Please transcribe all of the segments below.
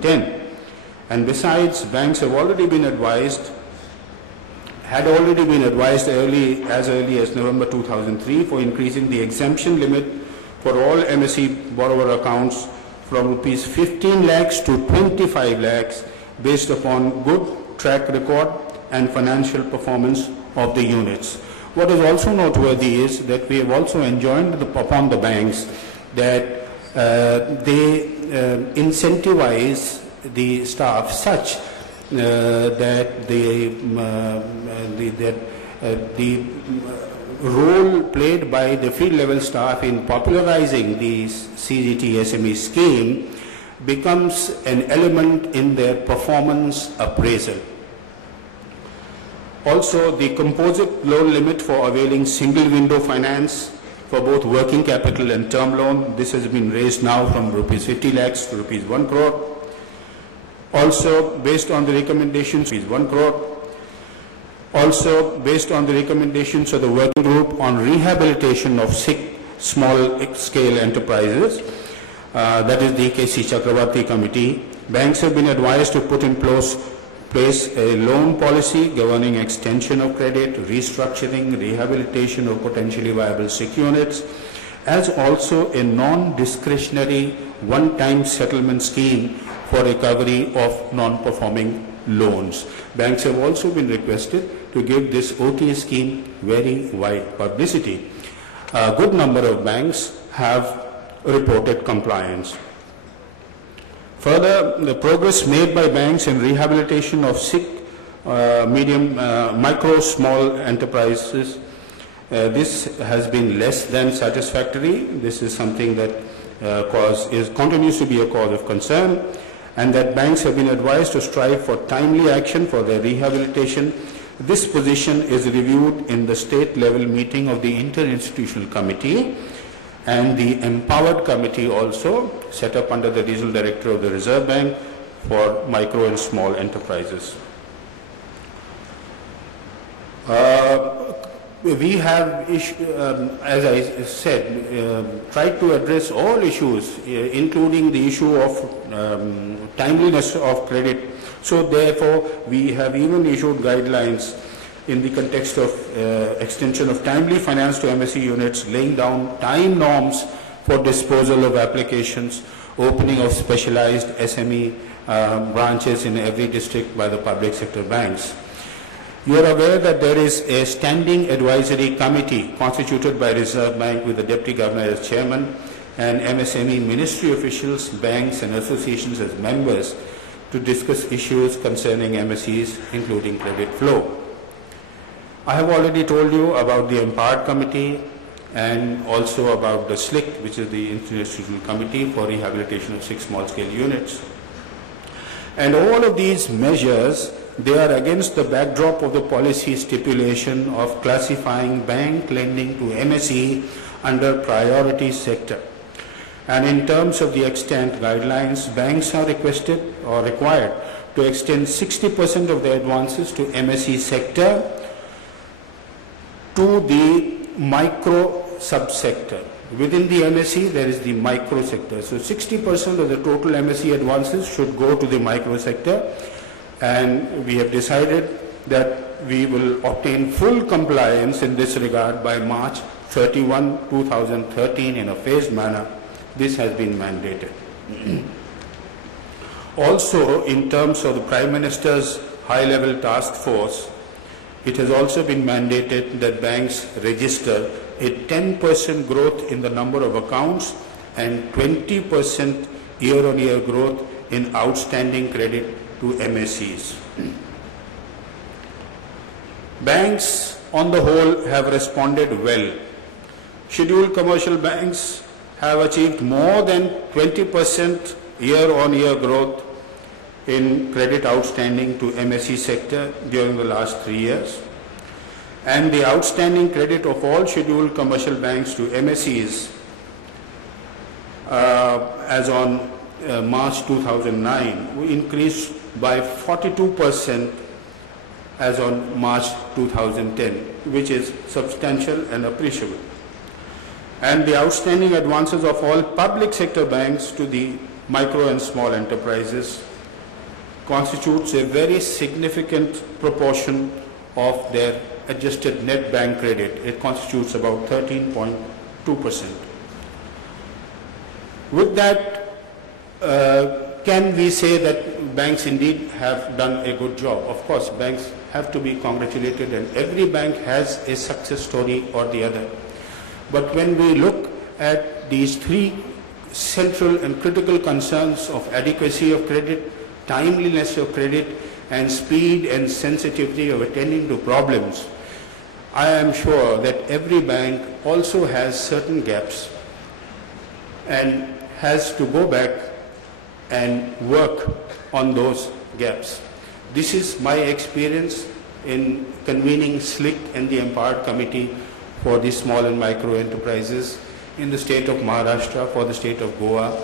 2010. And besides, banks have already been advised, as early as November 2003 for increasing the exemption limit for all MSE borrower accounts from rupees 15 lakhs to 25 lakhs based upon good track record and financial performance of the units. What is also noteworthy is that we have also enjoined upon the banks that they incentivize the staff such that the role played by the field level staff in popularizing the CGT SME scheme becomes an element in their performance appraisal. Also, the composite loan limit for availing single window finance for both working capital and term loan, this has been raised now from rupees 50 lakhs to rupees 1 crore. Also, based on the recommendations, rupees 1 crore. Also, based on the recommendations of the working group on rehabilitation of small-scale enterprises, that is the KC Chakravarti Committee, banks have been advised to put in place a loan policy governing extension of credit, restructuring, rehabilitation of potentially viable sick units, as also a non-discretionary one-time settlement scheme for recovery of non-performing loans. Banks have also been requested to give this OTA scheme very wide publicity. A good number of banks have reported compliance. Further, the progress made by banks in rehabilitation of sick, medium, micro, small enterprises, this has been less than satisfactory. This is something that continues to be a cause of concern, and that banks have been advised to strive for timely action for their rehabilitation. This position is reviewed in the state level meeting of the Interinstitutional Committee and the Empowered Committee also set up under the Regional Director of the Reserve Bank for micro and small enterprises. We have, as I said, tried to address all issues, including the issue of timeliness of credit. So therefore, we have even issued guidelines in the context of extension of timely finance to MSE units, laying down time norms for disposal of applications, opening of specialized SME branches in every district by the public sector banks. You are aware that there is a standing advisory committee constituted by Reserve Bank with the Deputy Governor as chairman and MSME ministry officials, banks and associations as members to discuss issues concerning MSEs, including credit flow. I have already told you about the Empowered Committee and also about the SLIC, which is the Institutional Committee for Rehabilitation of Sick Small-Scale Units. And all of these measures, they are against the backdrop of the policy stipulation of classifying bank lending to MSE under priority sector. And in terms of the extent guidelines, banks are requested or required to extend 60% of their advances to MSE sector to the micro subsector. Within the MSE, there is the micro sector. So 60% of the total MSE advances should go to the micro sector. And we have decided that we will obtain full compliance in this regard by March 31, 2013 in a phased manner. This has been mandated. Also, in terms of the Prime Minister's high-level task force, it has also been mandated that banks register a 10% growth in the number of accounts and 20% year-on-year growth in outstanding credit to MSEs. Banks on the whole have responded well. Scheduled commercial banks have achieved more than 20% year-on-year growth in credit outstanding to MSE sector during the last 3 years. And the outstanding credit of all scheduled commercial banks to MSEs as on March 2009 increased by 42% as on March 2010, which is substantial and appreciable. And the outstanding advances of all public sector banks to the micro and small enterprises constitutes a very significant proportion of their adjusted net bank credit. It constitutes about 13.2%. With that, can we say that banks indeed have done a good job? Of course, banks have to be congratulated, and every bank has a success story or the other. But when we look at these three central and critical concerns of adequacy of credit, timeliness of credit, and speed and sensitivity of attending to problems, I am sure that every bank also has certain gaps and has to go back and work on those gaps. This is my experience in convening SLIC and the Empowered Committee for the small and micro enterprises in the state of Maharashtra, for the state of Goa,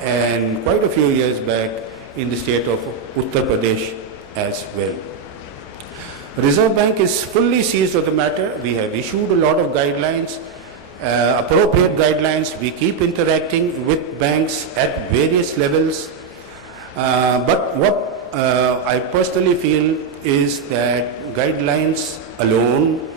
and quite a few years back in the state of Uttar Pradesh as well. Reserve Bank is fully seized of the matter. We have issued a lot of guidelines, appropriate guidelines. We keep interacting with banks at various levels. But what I personally feel is that guidelines alone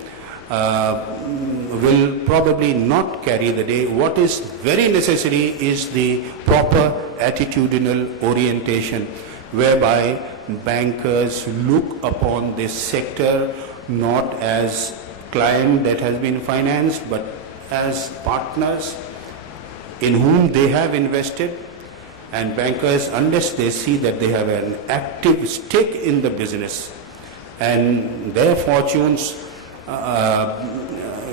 will probably not carry the day. What is very necessary is the proper attitudinal orientation, whereby bankers look upon this sector not as client that has been financed, but as partners in whom they have invested. And bankers, unless they see that they have an active stake in the business and their fortunes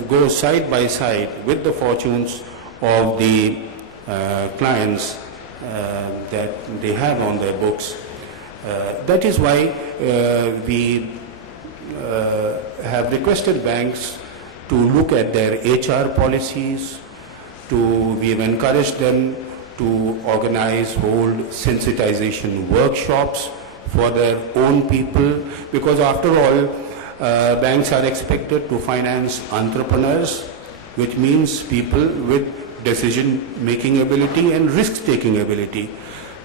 go side by side with the fortunes of the clients that they have on their books. That is why we have requested banks to look at their HR policies, we have encouraged them to organize, hold sensitization workshops for their own people, because after all, banks are expected to finance entrepreneurs, which means people with decision-making ability and risk-taking ability.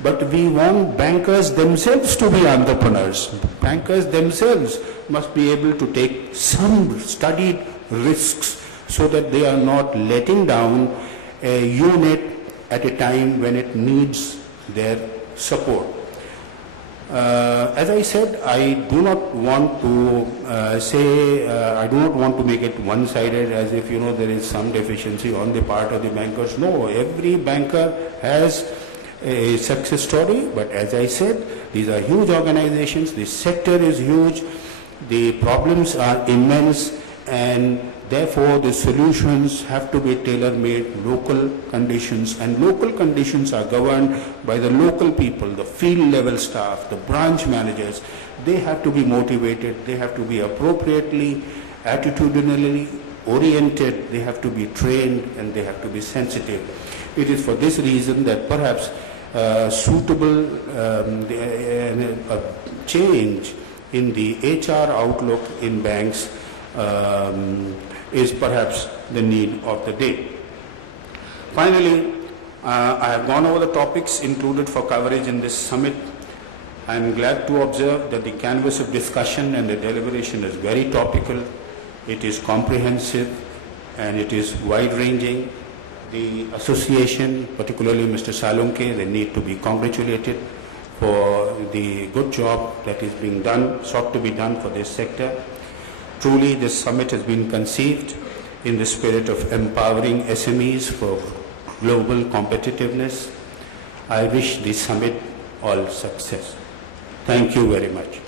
But we want bankers themselves to be entrepreneurs. Bankers themselves must be able to take some studied risks so that they are not letting down a unit at a time when it needs their support. As I said, I do not want to I do not want to make it one-sided, as if there is some deficiency on the part of the bankers. No, every banker has a success story, but as I said, these are huge organizations, the sector is huge, the problems are immense, and therefore the solutions have to be tailor-made, local conditions, and local conditions are governed by the local people, the field level staff, the branch managers. They have to be motivated, they have to be appropriately, attitudinally oriented, they have to be trained, and they have to be sensitive. It is for this reason that perhaps suitable change in the HR outlook in banks is perhaps the need of the day. Finally, I have gone over the topics included for coverage in this summit. I am glad to observe that the canvas of discussion and the deliberation is very topical, it is comprehensive, and it is wide-ranging. The association, particularly Mr. Salunke, they need to be congratulated for the good job that is being done, sought to be done for this sector. Truly, this summit has been conceived in the spirit of empowering SMEs for global competitiveness. I wish the summit all success. Thank you very much.